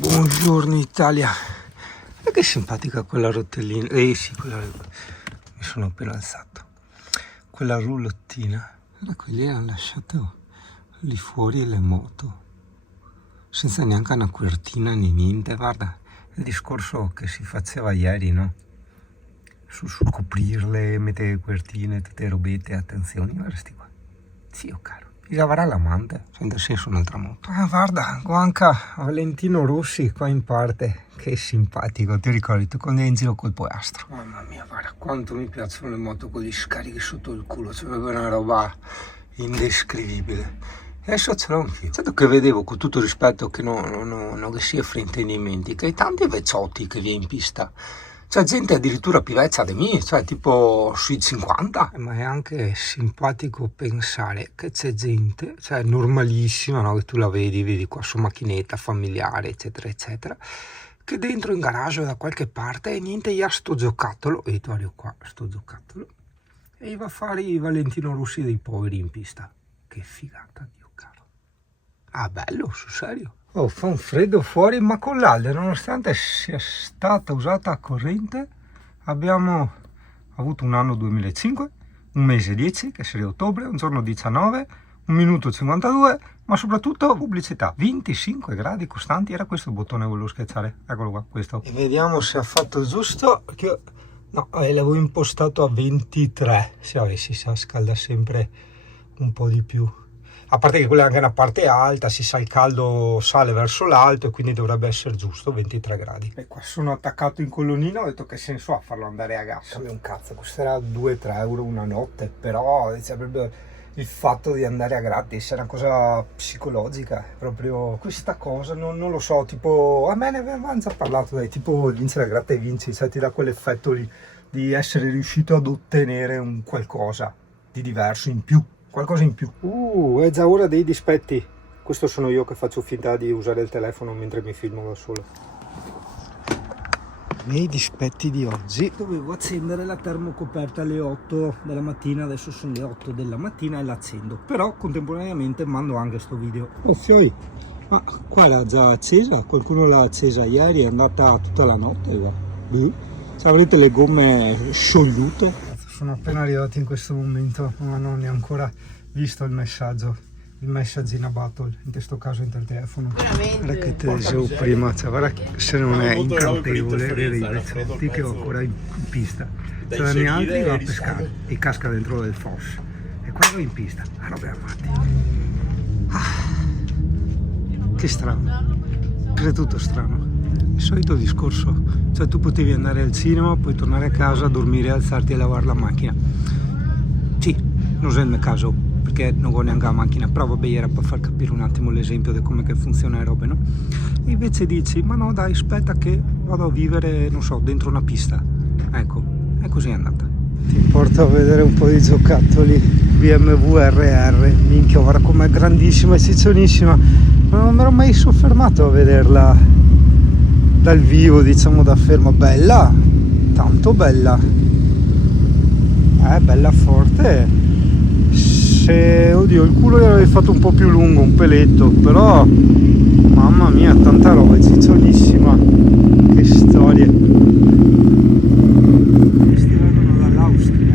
Buongiorno Italia. E che simpatica quella rotellina. Sì, quella mi sono appena alzato. Quella roulettina. Guarda, quelli hanno lasciato lì fuori le moto, senza neanche una copertina né niente. Guarda, il discorso che si faceva ieri, no? Su coprirle, mettere copertine, tutte robette, attenzioni, guarda sti qua. Zio caro. Gli avrà l'amante, sente senso un'altra moto. Guarda, anche Valentino Rossi qua in parte, che simpatico, ti ricordi tu quando eri in giro col poastro? Mamma mia, guarda quanto mi piacciono le moto con gli scarichi sotto il culo, cioè proprio una roba indescrivibile. E adesso ce l'ho anch'io. Certo che vedevo, con tutto rispetto, che non che sia fraintendimenti, che hai tanti vecchiotti che viene in pista. C'è gente addirittura più vecchia di me, cioè tipo sui 50. Ma è anche simpatico pensare che c'è gente, cioè normalissima, no? Che tu la vedi qua su macchinetta familiare, eccetera, eccetera, che dentro in garage da qualche parte e niente, gli ha sto giocattolo, e tu arrivo qua, sto giocattolo, e gli va a fare i Valentino Rossi dei poveri in pista. Che figata, Dio caro. Ah, bello, sul serio. Oh, fa un freddo fuori, ma con l'Alde, nonostante sia stata usata a corrente, abbiamo avuto un anno 2005, un mese 10, che sarebbe ottobre, un giorno 19, un minuto 52, ma soprattutto pubblicità, 25 gradi costanti. Era questo il bottone che volevo schiacciare, eccolo qua, questo. E vediamo se ha fatto giusto, perché no, l'avevo impostato a 23, se avessi, si scalda sempre un po' di più. A parte che quella è anche una parte alta, si sa, il caldo sale verso l'alto e quindi dovrebbe essere giusto 23 gradi. E qua sono attaccato in colonnina, ho detto che senso ha farlo andare a gas. Cambia un cazzo, costerà 2-3 euro una notte, però c'è proprio il fatto di andare a gratis, è una cosa psicologica, proprio questa cosa, non lo so, tipo, a me ne avevamo già parlato, dai, tipo vincere a gratta e vinci, cioè ti dà quell'effetto lì di essere riuscito ad ottenere un qualcosa di diverso in più. Qualcosa in più. È già ora dei dispetti. Questo sono io che faccio finta di usare il telefono mentre mi filmo da solo. Nei dispetti di oggi dovevo accendere la termocoperta alle 8 della mattina, adesso sono le 8 della mattina e l'accendo. Però contemporaneamente mando anche sto video. Oh fioi, ma qua l'ha già accesa? Qualcuno l'ha accesa ieri, è andata tutta la notte. Se avrete le gomme sciogliute. Sono appena arrivati in questo momento, ma non ho ancora visto il messaggio, il messaggino battle, in questo caso intertelefono. Guarda che te dicevo prima, cioè, guarda se non è incantevole avere i vecchiotti che ho ancora in pista. Cioè ne altri va a pescare e casca dentro del fosso. E qua va in pista, a robe armate. Che strano, è tutto strano. Il solito discorso, cioè tu potevi andare al cinema, poi tornare a casa, dormire, alzarti e lavare la macchina. Sì, non è il mio caso, perché non ho neanche la macchina, però vabbè, era per far capire un attimo l'esempio di come che funziona le robe, no? E invece dici, ma no dai, aspetta che vado a vivere, non so, dentro una pista. Ecco, è così è andata. Ti porto a vedere un po' di giocattoli BMW RR, minchia, guarda com'è grandissima e ciccionissima, ma non mi ero mai soffermato a vederla dal vivo, diciamo da fermo. Bella, tanto bella, bella forte. Se, oddio, il culo l'avevi fatto un po' più lungo, un peletto, però mamma mia, tanta roba, è ciccionissima, che storie. Questi vengono dall'Austria,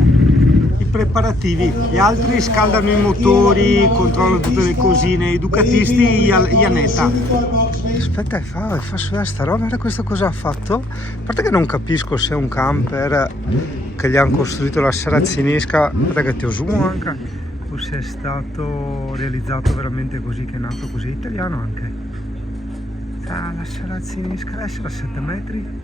i preparativi, gli altri scaldano i motori, controllano tutte le cosine, i ducatisti Iannetta. Aspetta, fa sulla sta roba, guarda questo cosa ha fatto. A parte che non capisco se è un camper che gli hanno costruito la saracinesca, aspetta che ti zoom anche, o se è stato realizzato veramente così, che è nato così, italiano anche. La saracinesca deve essere a 7 metri,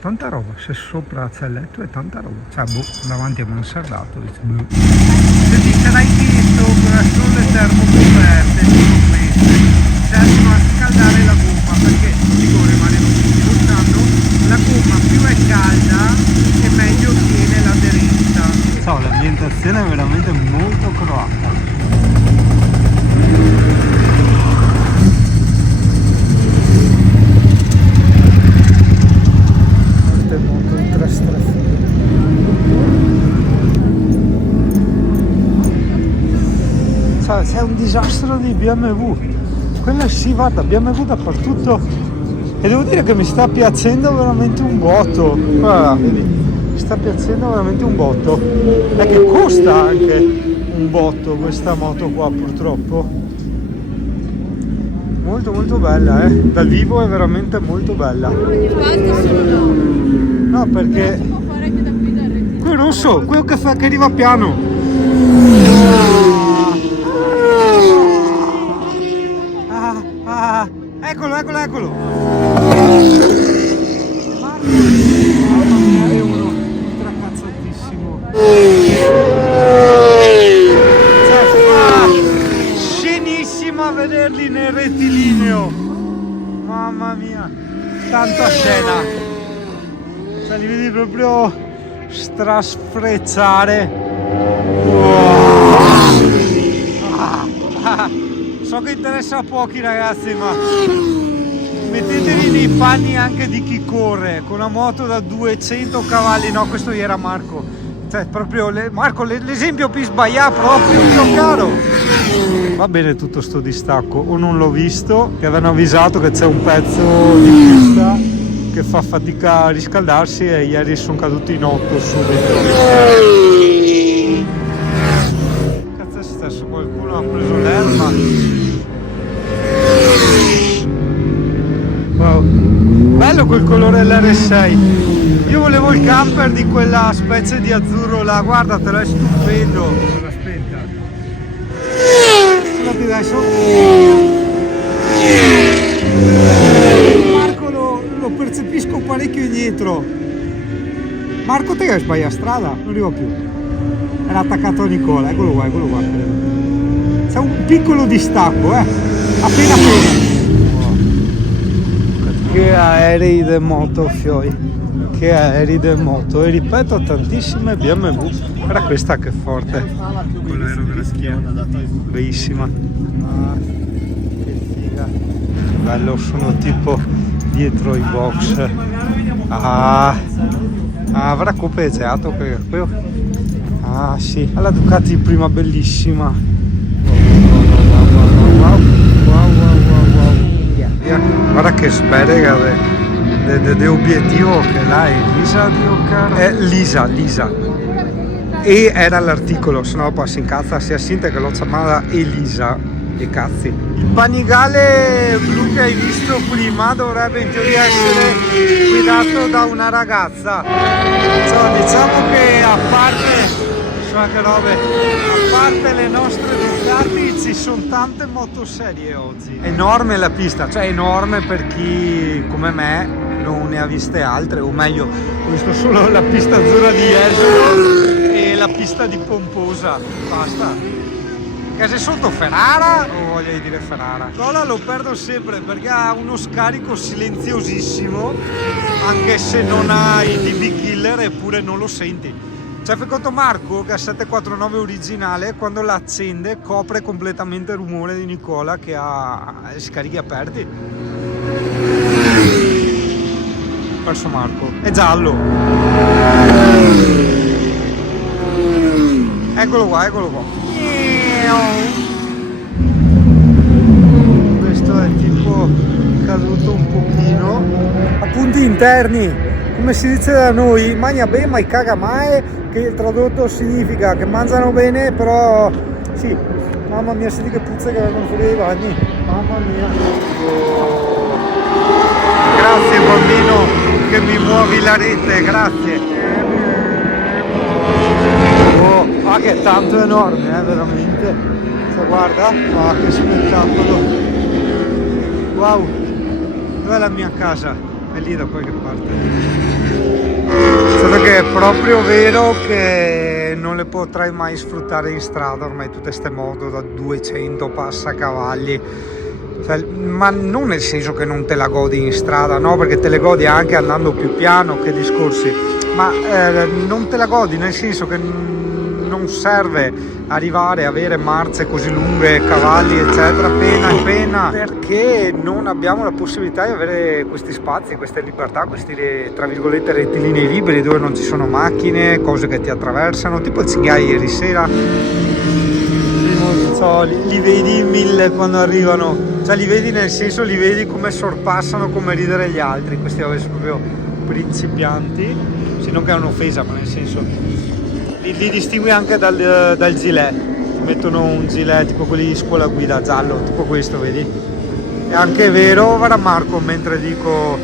tanta roba, se sopra c'è il letto è tanta roba, cioè davanti a mansardato, dice se dice l'hai visto, sono le termocoperte, sono queste, servono a scaldare la gomma, perché dico rimanendo buttando, la gomma più è calda e meglio tiene l'aderenza. So, l'ambientazione è veramente molto croata. C'è un disastro di BMW. Quella sì, guarda, abbiamo avuto dappertutto e devo dire che mi sta piacendo veramente un botto. Guarda, vedi, mi sta piacendo veramente un botto. È che costa anche un botto questa moto qua, purtroppo. Molto molto bella, dal vivo è veramente molto bella. No, perché quel rosso, quello che fa che arriva piano. Eccolo, eccolo, eccolo. Marco, mamma mia, è uno stracazzatissimo. Cioè, fa scenissimo a vederli nel rettilineo. Mamma mia, tanta scena. Cioè, li vedi proprio strasfrezzare. So che interessa a pochi ragazzi, ma mettetevi nei panni anche di chi corre con una moto da 200 cavalli. No, questo era Marco. Cioè, proprio Marco, l'esempio più sbagliato proprio, mio caro. Va bene tutto sto distacco, o non l'ho visto, che avevano avvisato che c'è un pezzo di pista che fa fatica a riscaldarsi e ieri sono caduti in 8 subito. Cazzo è successo? Qualcuno ha preso l'erba. Wow, bello quel colore dell'R6. Io volevo il camper di quella specie di azzurro là, guardatelo, è stupendo. Aspetta. Guardate adesso. Marco lo percepisco parecchio indietro. Marco, te che hai sbagliato strada? Non arrivo più. Era attaccato a Nicola, eccolo qua, c'è un piccolo distacco, appena appena. Che aerei di moto, fioi, che aerei di moto, e ripeto, tantissime BMW. Guarda questa che forte, con l'aereo della schiena, bellissima. Che figa, bello, sono tipo dietro i box. Avrà copeziato quello. Ah sì, alla Ducati prima bellissima. Wow. Guarda che sberega di obiettivo che là è Lisa, Dio caro. È Lisa. E era l'articolo, se no poi si incazza sia Sinte che l'ho chiamata Elisa. E cazzi. Il Panigale blu che hai visto prima dovrebbe in teoria essere guidato da una ragazza. Cioè, diciamo che a parte le nostre Ducati ci sono tante motoserie oggi. Enorme la pista, cioè enorme per chi come me non ne ha viste altre, o meglio, ho visto solo la pista azzurra di Jesolo e la pista di Pomposa, basta. Che se sotto Ferrara, o voglio dire Ferrara, Cola lo perdo sempre perché ha uno scarico silenziosissimo, anche se non ha i DB killer, eppure non lo senti. Cioè, fai conto Marco che ha 749 originale, quando la accende copre completamente il rumore di Nicola che ha scarichi aperti. Perso Marco, è giallo. Eccolo qua. Questo è tipo caduto un pochino. Appunti interni, come si dice da noi, mangia bene ma caga mai, che tradotto significa che mangiano bene però sì. Mamma mia, senti che puzza che vengono fuori dai bagni, mamma mia. Grazie bambino che mi muovi la rete, grazie. Che è tanto enorme, veramente. Cioè, guarda, che spettacolo. Wow, dov'è la mia casa? È lì da qualche parte. Solo che è proprio vero che non le potrai mai sfruttare in strada ormai tutte queste moto da 200 passacavalli. Cioè, ma non nel senso che non te la godi in strada, no, perché te le godi anche andando più piano, che discorsi, ma non te la godi nel senso che non serve arrivare a avere marce così lunghe, cavalli eccetera, pena perché non abbiamo la possibilità di avere questi spazi, queste libertà, questi tra virgolette rettilinei liberi dove non ci sono macchine, cose che ti attraversano, tipo il Cinghiai ieri sera, primo non so, li vedi in 1000 quando arrivano, cioè li vedi nel senso, li vedi come sorpassano, come ridere gli altri, questi sono proprio principianti, se non che è un'offesa, ma nel senso, li distingui anche dal gilet, ti mettono un gilet tipo quelli di scuola guida giallo, tipo questo, vedi? È anche vero, guarda Marco, mentre dico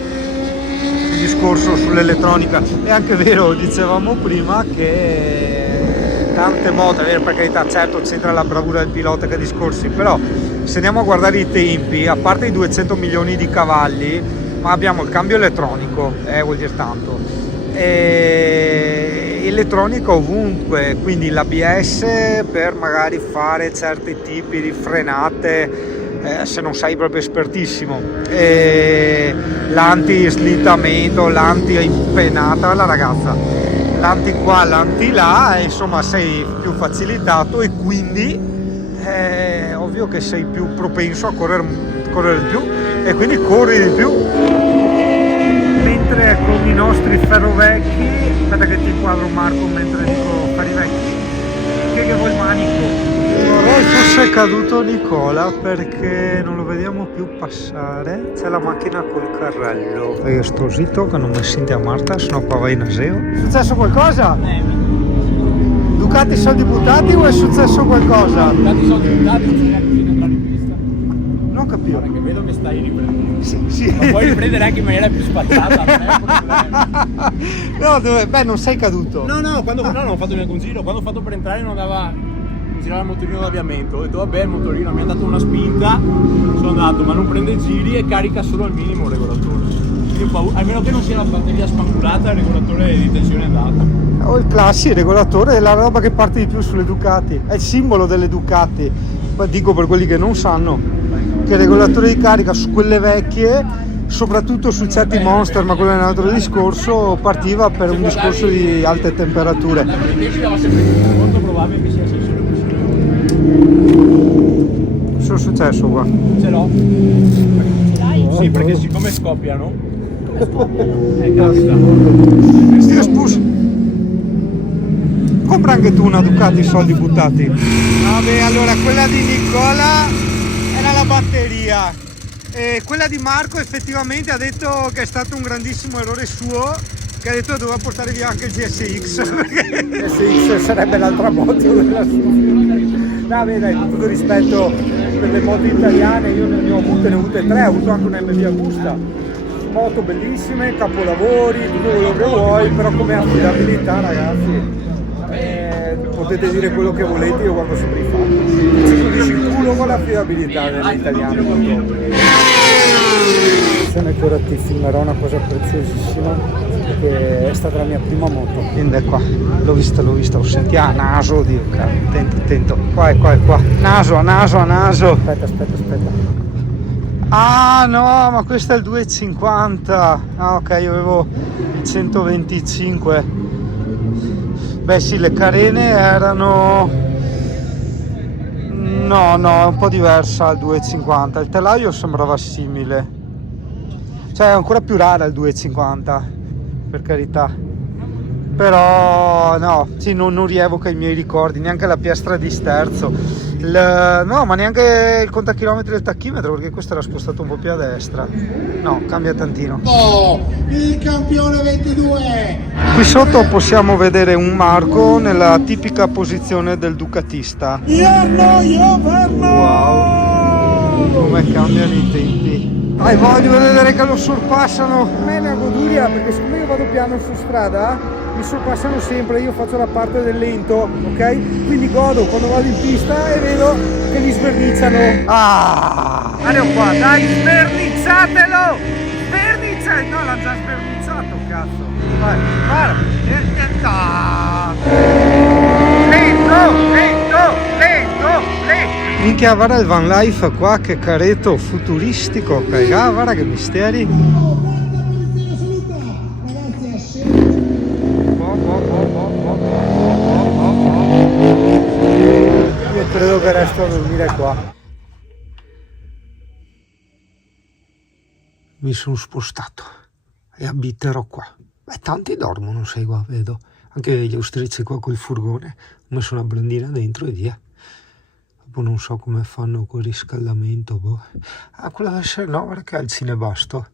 il discorso sull'elettronica, è anche vero, dicevamo prima che tante moto, è vero, per carità, certo c'entra la bravura del pilota che discorsi, però se andiamo a guardare i tempi, a parte i 200 milioni di cavalli, ma abbiamo il cambio elettronico, vuol dire tanto, e elettronica ovunque, quindi l'ABS per magari fare certi tipi di frenate, se non sei proprio espertissimo, l'anti-slittamento, l'anti-impennata, la ragazza, l'anti qua, l'anti là, insomma sei più facilitato e quindi è ovvio che sei più propenso a correre di più e quindi corri di più. Mentre con i nostri ferrovecchi, aspetta che ti inquadro Marco mentre dico ferrovecchi, che vuoi il manico? Vorrei fosse caduto Nicola perché non lo vediamo più passare. C'è la macchina col carrello. Io sto zitto che non mi senti a Marta, sennò qua vai in aseo. È successo qualcosa? Ducati soldi buttati o è successo qualcosa? Ducati soldi buttati, non sei neanche riuscito ad entrare in pista. Non capivo. Perché vedo che stai riprendendo. Sì. Ma puoi riprendere anche in maniera più spacciata, non è un problema. No, beh, non sei caduto. No, non ho fatto neanche un giro. Quando ho fatto per entrare non andava, girava il motorino d'avviamento. Ho detto vabbè, il motorino mi ha dato una spinta, sono andato, ma non prende giri e carica solo al minimo il regolatore. Quindi almeno che non sia la batteria spangolata, il regolatore di tensione è andato. O il classico, il regolatore è la roba che parte di più sulle Ducati, è il simbolo delle Ducati. Ma dico per quelli che non sanno che il regolatore di carica su quelle vecchie, soprattutto su certi Monster, ma quello è un altro discorso, partiva per un discorso di alte temperature. La British dava sempre molto probabile che sia sensore pressione. Cosa è successo qua? Ce l'ho. Sì, perché siccome scoppiano. Capita. Stile spus. Compra anche tu una Ducati, soldi buttati. Vabbè, allora quella di Nicola era la batteria. E quella di Marco effettivamente ha detto che è stato un grandissimo errore suo, che ha detto che doveva portare via anche il GSX. Il GSX sarebbe l'altra moto della sua. Vabbè dai, con tutto rispetto per le moto italiane, io ne ho avute 3, ho avuto anche un MV Agusta. Moto bellissime, capolavori, tutto quello che vuoi, però come affidabilità ragazzi, potete dire quello che volete, io guardo sempre i fatti. Di sicuro con l'affidabilità dell'italiano. Attenzione che ora ti filmerò una cosa preziosissima, che è stata la mia prima moto. Quindi è qua, l'ho vista, ho sentito a naso, Dio caro, attento, qua. Naso. Aspetta. Ah no, ma questo è il 250. Ah ok, io avevo il 125. Beh sì, le carene erano... No, è un po' diversa al 250. Il telaio sembrava simile. Cioè è ancora più rara il 250, per carità. Però no, sì, non rievoca i miei ricordi, neanche la piastra di sterzo. No, ma neanche il contachilometri del tachimetro, perché questo era spostato un po' più a destra. No, cambia tantino. Il campione 22. Qui sotto possiamo vedere un Marco nella tipica posizione del ducatista. Wow, come cambiano i tempi. Voglio vedere che lo sorpassano. A me è una goduria, perché siccome io vado piano su strada, mi sorpassano sempre, io faccio la parte del lento, ok? Quindi godo quando vado in pista e vedo che li sverniciano. Guarda qua, dai, svernizzatelo! No, l'ha già svernizzato, cazzo. Vai, guarda. Lento. Minchia, guarda il van life qua, che caretto futuristico. Guarda che misteri. Io credo che resto a dormire qua. Mi sono spostato e abiterò qua. Tanti dormono, sai qua, vedo. Anche gli austriaci qua col furgone. Ho messo una blondina dentro e via. dopo non so come fanno col riscaldamento, boh. Ah, quella da Shell, no, guarda che è il cinebasto.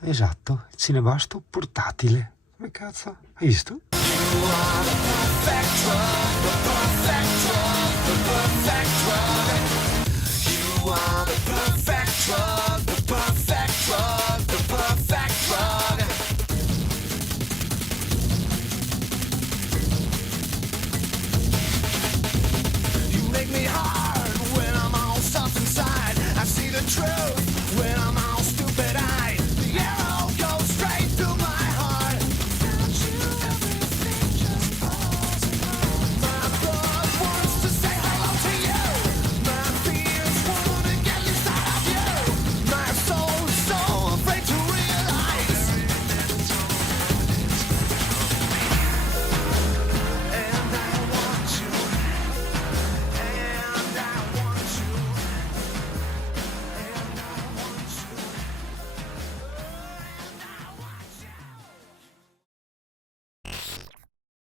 Esatto, il cinebasto portatile. Come cazzo? Hai visto? You are the perfect drug, the perfect drug, the perfect